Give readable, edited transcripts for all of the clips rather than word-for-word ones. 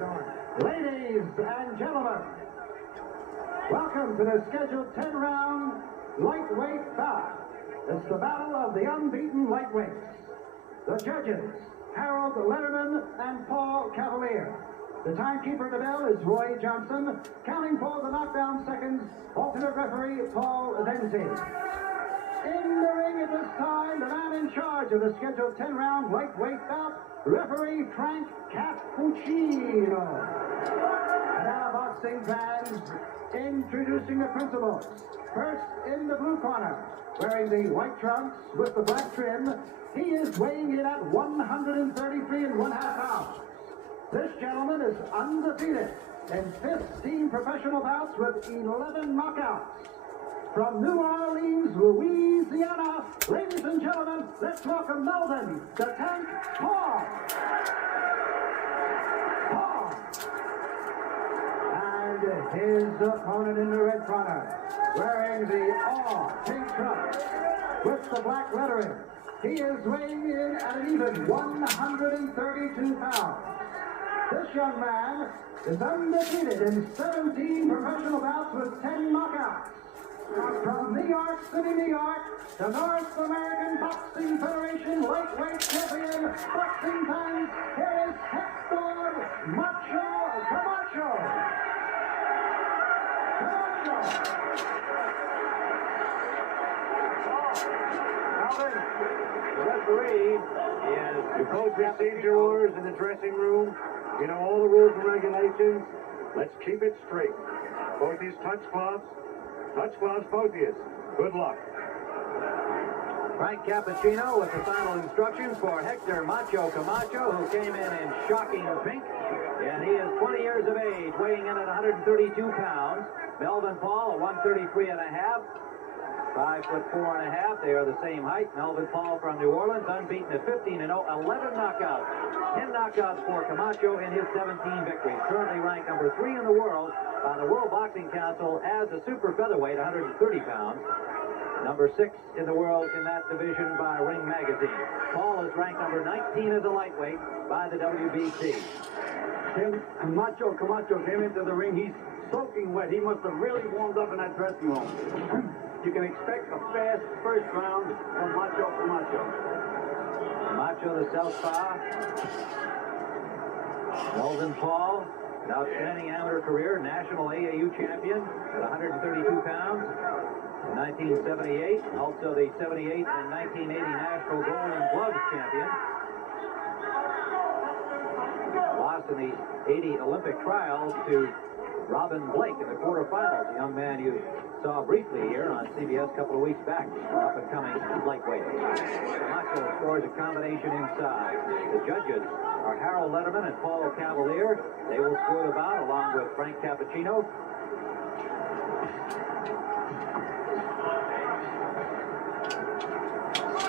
Ladies and gentlemen, welcome to the scheduled 10-round lightweight bout. It's the battle of the unbeaten lightweights. The judges, Harold Letterman and Paul Cavalier. The timekeeper of the bell is Roy Johnson. Counting for the knockdown seconds, alternate referee Paul Denzi. In the ring at this time, the man in charge of the scheduled 10-round lightweight bout, referee Frank Cappuccino. Now, boxing fans, introducing the principals. First, in the blue corner, wearing the white trunks with the black trim, he is weighing in at 133 1/2 pounds. This gentleman is undefeated in 15 professional bouts with 11 knockouts. From New Orleans, Louisiana, ladies and gentlemen, let's welcome Melvin, the Tank Paul. And his opponent in the red corner, wearing the all-pink trunks with the black lettering. He is weighing in at an even 132 pounds. This young man is undefeated in 17 professional bouts with 10 knockouts. From New York City, New York, the North American Boxing Federation lightweight champion, boxing fans, here is Hector Macho Camacho. Melvin, the referee, you both procedure orders in the dressing room. You know all the rules and regulations. Let's keep it straight. Both these touch gloves, both of you. Good luck. Frank Cappuccino with the final instructions for Hector Macho Camacho, who came in shocking pink. And he is 20 years of age, weighing in at 132 pounds. Melvin Paul at 133 1/2. 5'4" 1/2. They are the same height. Melvin Paul from New Orleans, unbeaten at 15-0, 11 knockouts. 10 knockouts for Camacho in his 17 victories. Currently ranked number 3 in the world by the World Boxing Council as a super featherweight, 130 pounds. Number 6 in the world in that division by Ring Magazine. Paul is ranked number 19 as a lightweight by the WBC. Macho Camacho came into the ring. He's soaking wet. He must have really warmed up in that dressing room. You can expect a fast first round from Macho Camacho. Macho the southpaw. Melvin Paul, an outstanding amateur career, national AAU champion at 132 pounds. In 1978, also the 78 and 1980 National Golden Gloves champion. Lost in the 80 Olympic trials to Robin Blake in the quarterfinals, a young man you saw briefly here on CBS a couple of weeks back, up-and-coming lightweight. Camacho scores a combination inside. The judges are Harold Letterman and Paul Cavalier. They will score the bout along with Frank Cappuccino.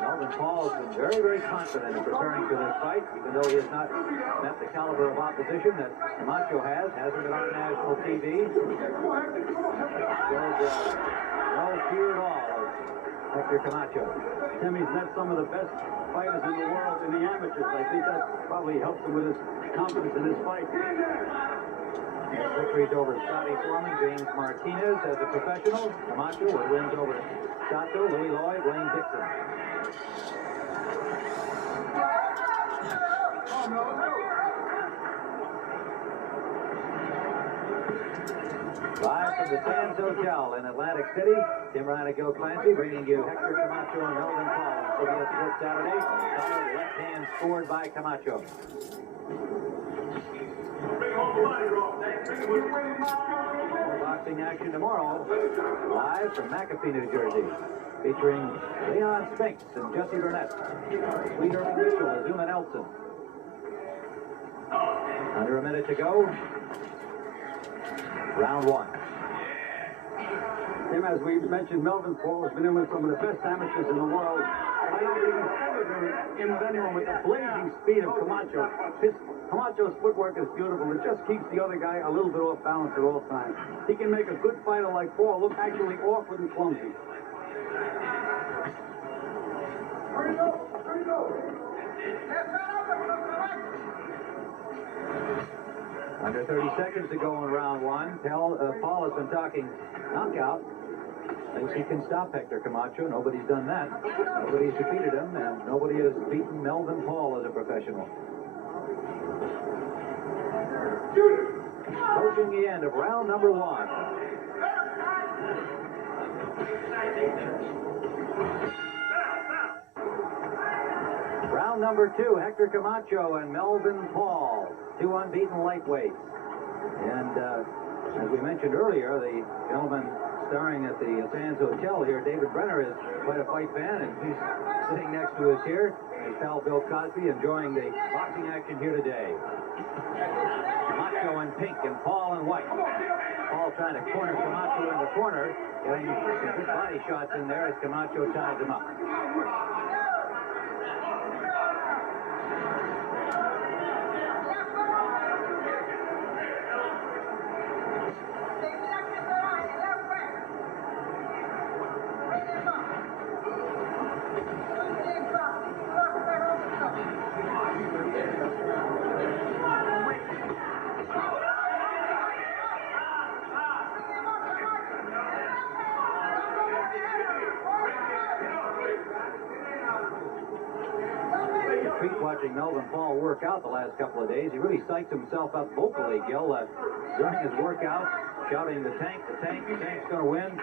Melvin Paul has been very, very confident in preparing for this fight, even though he has not met the caliber of opposition that Camacho has. Hasn't been on national TV. Shows no fear at all of Hector Camacho. Timmy's met some of the best fighters in the world in the amateurs. I think that probably helps him with his confidence in his fight. Victories over Scotty Foreman, James Martinez as a professional. Camacho with wins over Sato, Louis Lloyd, Wayne Dixon. Live from the Sands Hotel in Atlantic City, Tim Ryan and Gil Clancy bringing you Hector Camacho and Melvin Paul on CBS Sports Saturday. Solid left hand scored by Camacho. More boxing action tomorrow, live from McAfee, New Jersey, featuring Leon Spinks and Jesse Burnett, Sweet Irving Mitchell, Azuma Nelson. Under a minute to go. Round 1. Tim, as we mentioned, Melvin Paul has been in with some of the best amateurs in the world. I don't think he's ever been in with anyone with the blazing speed of Camacho. Camacho's footwork is beautiful. It just keeps the other guy a little bit off balance at all times. He can make a good fighter like Paul look actually awkward and clumsy. Under 30 seconds to go in round one. Paul has been talking knockout. Thinks he can stop Hector Camacho. Nobody's done that. Nobody's defeated him, and nobody has beaten Melvin Paul as a professional. Approaching the end of round number one. Round number two, Hector Camacho and Melvin Paul, two unbeaten lightweights. And as we mentioned earlier, the gentleman starring at the Sands Hotel here, David Brenner, is quite a fight fan, and he's sitting next to us here. His pal Bill Cosby enjoying the boxing action here today. Macho in pink and Paul in white. Paul trying to corner Camacho in the corner, getting some good body shots in there as Camacho ties him up. Watching Melvin Paul work out the last couple of days, he really psyched himself up vocally, Gil, during his workout, shouting, the tank's going to win.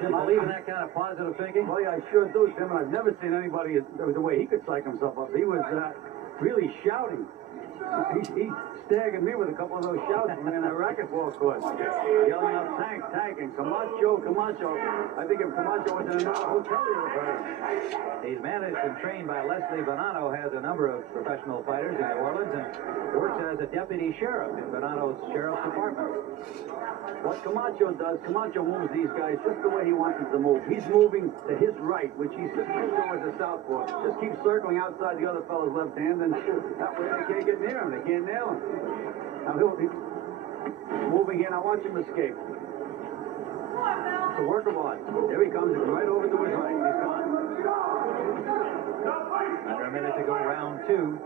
Tim, believe in that kind of positive thinking? Well, yeah, I sure do, Tim. I've never seen anybody the way he could psych himself up. He was really shouting. He staggered me with a couple of those shouts from in that racquetball court. Yelling out, tank, and Camacho. I think if Camacho was in another hotel, he would have heard him. He's managed and trained by Leslie Bonanno, has a number of professional fighters in New Orleans, and works as a deputy sheriff in Bonanno's sheriff's department. What Camacho does, Camacho moves these guys just the way he wants them to move. He's moving to his right, which he's just towards the southpaw. Just keep circling outside the other fellow's left hand, and that way they can't get near him. They can't nail him. Now he's moving in. Now watch him escape. It's a work of art. There he comes, right over to his right. He's gone. Under a minute to go, round two.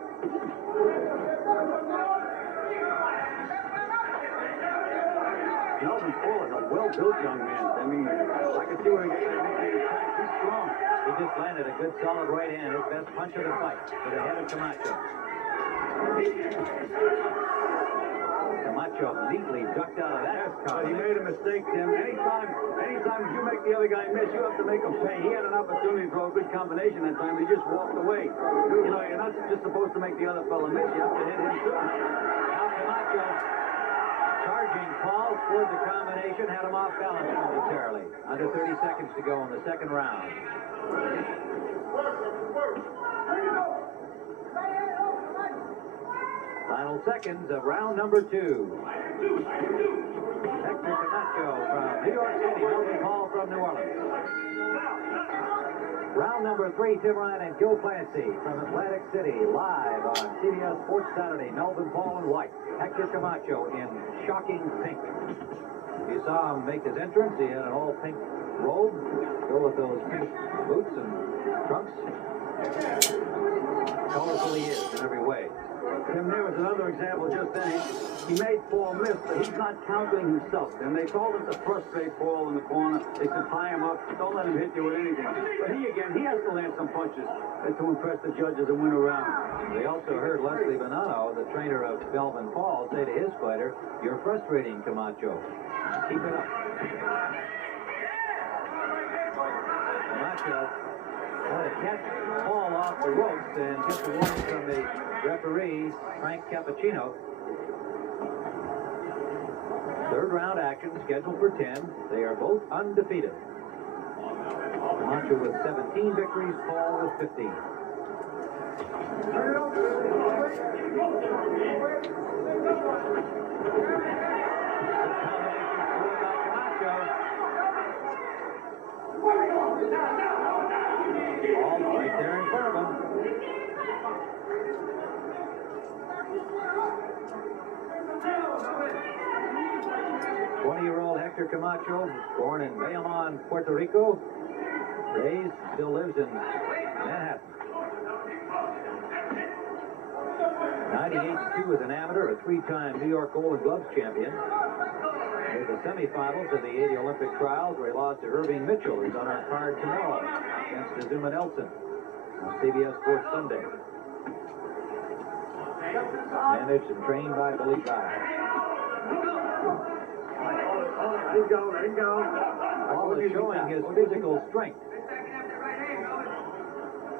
Melvin Paul is a well-built young man. I mean, I can see where he's strong. He just landed a good solid right hand, his best punch of the fight, to the head of Camacho. Camacho neatly ducked out of that. But he made a mistake, Tim. Anytime you make the other guy miss, you have to make him pay. He had an opportunity to throw a good combination that time, but he just walked away. You know, you're not just supposed to make the other fella miss. You have to hit him too. Now Camacho charging Paul toward the combination, had him off balance momentarily. Under 30 seconds to go in the second round. Final seconds of round number two. Hector Camacho from New York City, Melvin Paul from New Orleans. Round number three, Tim Ryan and Gil Clancy from Atlantic City, live on CBS Sports Saturday. Melvin Paul in white, Hector Camacho in shocking pink. You saw him make his entrance. He had an all-pink robe. Go with those pink boots and trunks. Colorful he is in every way. Tim, there was another example just then. He made Paul miss, but he's not countering himself. And they told him to frustrate Paul in the corner. They said, tie him up. Don't let him hit you with anything. But he has to land some punches to impress the judges and win a round. They also heard Leslie Bonanno, the trainer of Melvin Paul, say to his fighter, "You're frustrating Camacho. Keep it up." Camacho had to catch Paul off the ropes and get the warning from the referee, Frank Cappuccino. Third round action scheduled for 10. They are both undefeated. Camacho with 17 victories, Paul with 15. All right there in front of him. 20-year-old Hector Camacho, born in Bayamon, Puerto Rico, raised, still lives in Manhattan. 98-2 as an amateur, a 3-time New York Golden Gloves champion. With the semifinals of the 80 Olympic trials where he lost to Irving Mitchell, who's on our card tomorrow against Azuma Nelson on CBS Sports Sunday. Managed and trained by Billy Giles. Let him go, let him go. Paul is showing his physical strength.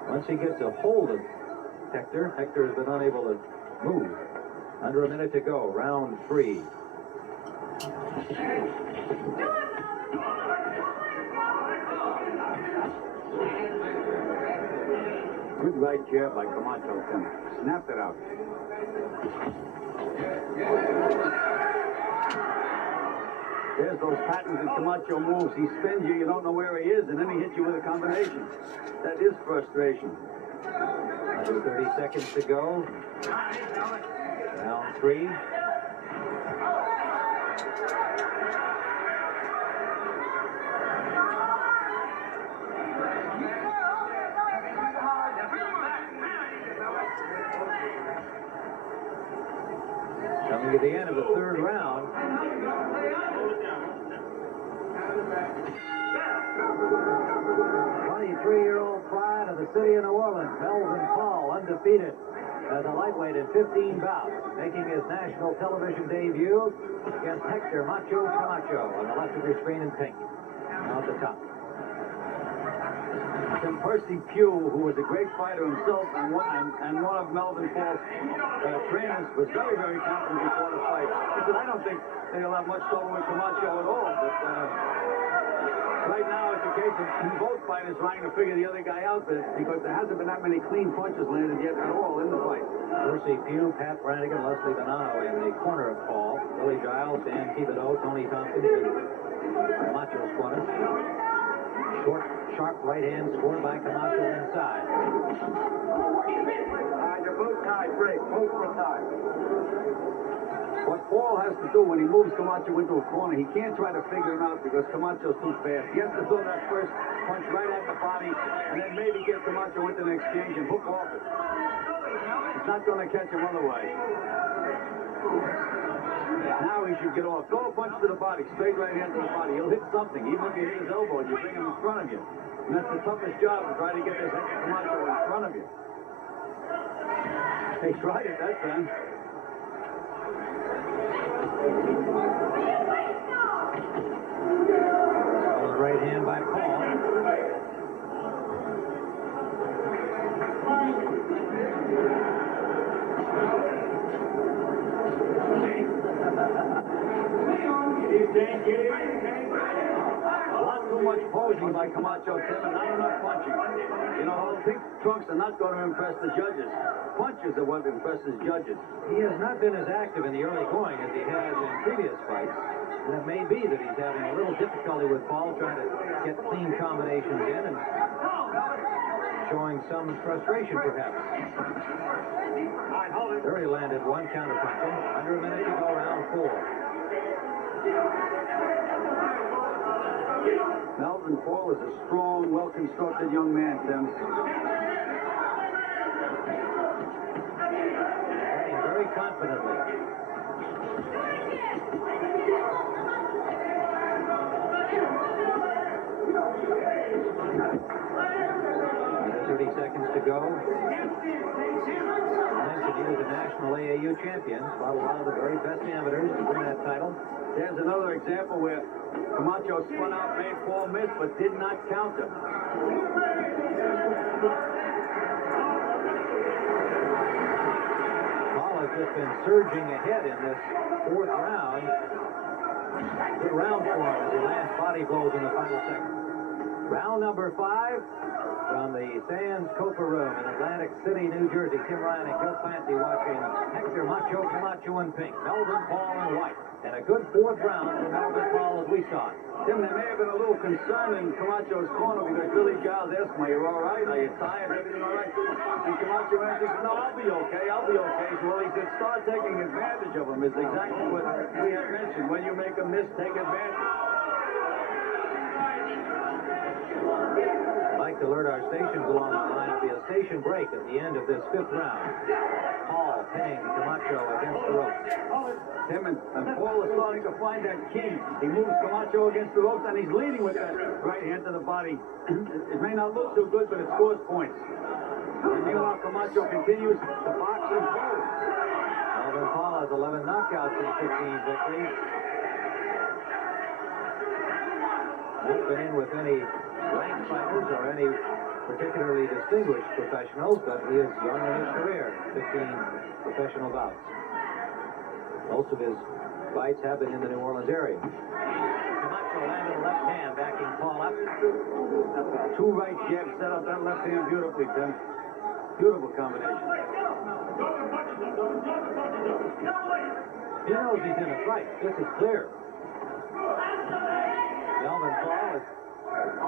Once he gets a hold of Hector has been unable to move. Under a minute to go, round 3. Good right jab by Camacho. Snapped it out. There's those patterns that Camacho moves. He spins you, you don't know where he is, and then he hits you with a combination. That is frustration. Under 30 seconds to go. Round 3. Coming to the end of the 3rd round. 23-year-old pride of the city of New Orleans, Melvin Paul, undefeated as a lightweight in 15 bouts, making his national television debut against Hector Macho Camacho on the left of your screen in pink. Now at the top. And Percy Pugh, who was a great fighter himself and one of Melvin Paul's trainers, was very, very confident before the fight. He said, I don't think they'll have much trouble with Camacho at all, but right now it's a case of both fighters trying to figure the other guy out because there hasn't been that many clean punches landed yet at all in the fight. Percy Pugh, Pat Brannigan, Leslie Bonanno in the corner of Paul. Billy Giles, Dan Thibodeau, Tony Tompkins, and Macho's corner. Short, sharp right hand scored by Camacho inside. You're both tied, break. Both for tie. What Paul has to do when he moves Camacho into a corner, he can't try to figure him out because Camacho's too fast. He has to throw that first punch right at the body and then maybe get Camacho into an exchange and hook off it. He's not going to catch him otherwise. Now he should get off. Throw a punch to the body, straight right hand to the body. He'll hit something. Even if you hit his elbow, you bring him in front of you. And that's the toughest job, to try to get this Hector Camacho in front of you. They tried it that time. Solid right hand by Paul. Not too much posing by Camacho, Tim, and not enough punching. You know, big trunks are not going to impress the judges. Punches are what impresses judges. He has not been as active in the early going as he has in previous fights. And it may be that he's having a little difficulty with Paul trying to get clean combinations in and showing some frustration, perhaps. There he landed one counter punch. Under a minute to go, round 4. Melvin Paul is a strong, well-constructed young man, Tim. Fighting very confidently. 30 seconds to go. Mentioned he was a national AAU champion. Fought a lot of the very best amateurs to win that title. There's another example where Camacho spun out, made Paul miss, but did not counter. Paul has just been surging ahead in this 4th round. Good round for him as he lands body blows in the final second. Round number 5 from the Sands Copa Room in Atlantic City, New Jersey. Tim Ryan and Gil Clancy watching Hector Macho Camacho in pink, Melvin Paul in white. And a good 4th round for Melvin Paul as we saw it. Tim, there may have been a little concern in Camacho's corner because Billy Giles asked him, are you all right? Are you tired? Everything all right? And Camacho answered, no, I'll be okay. I'll be okay. So, well, he said, start taking advantage of him is exactly what we have mentioned. When you make a miss, take advantage. I'd like to alert our stations along the line. There'll be a station break at the end of this 5th round. Paul pinning Camacho against the ropes. Tim and Paul is starting to find that key. He moves Camacho against the ropes, and he's leading with that right hand to the body. It may not look too good, but it scores points. And meanwhile, Camacho continues to box and pose. Melvin Paul has 11 knockouts in 15 victories. Not been in with any ranked fighters or any particularly distinguished professionals, but he is young in his career. 15 professional bouts. Most of his fights have been in the New Orleans area. Camacho landed a left hand, backing Paul up. Two right jabs set up that left hand beautifully, Tim. Beautiful combination. He knows he's in a fight. This is clear. Melvin Paul is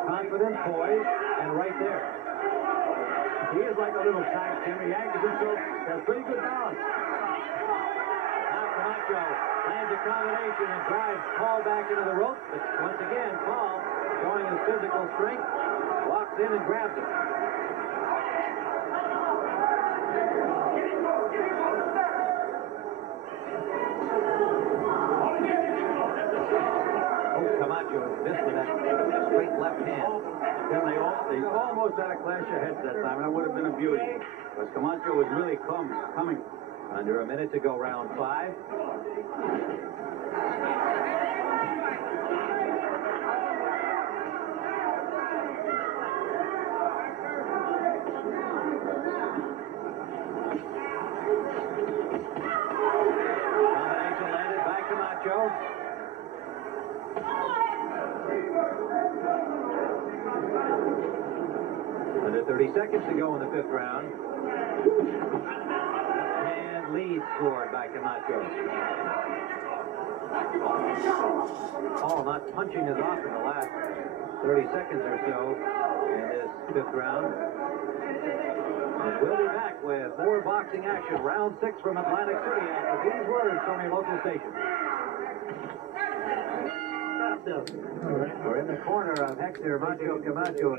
confident, poised, and right there. He is like a little tank, Tim. He anchors himself. Has pretty good balance. Camacho lands a combination and drives Paul back into the rope. But once again, Paul, showing his physical strength, walks in and grabs him. Oh, Camacho missed with that straight left hand. Then they almost had a clash of heads that time. That would have been a beauty. But Camacho was really coming. Under a minute to go, round 5. Combination landed by Camacho. Under 30 seconds to go in the 5th round. Lead scored by Camacho. Paul not punching as often the last 30 seconds or so in this 5th round. And we'll be back with more boxing action. Round 6 from Atlantic City after these words from your local station. We're in the corner of Hector Macho Camacho.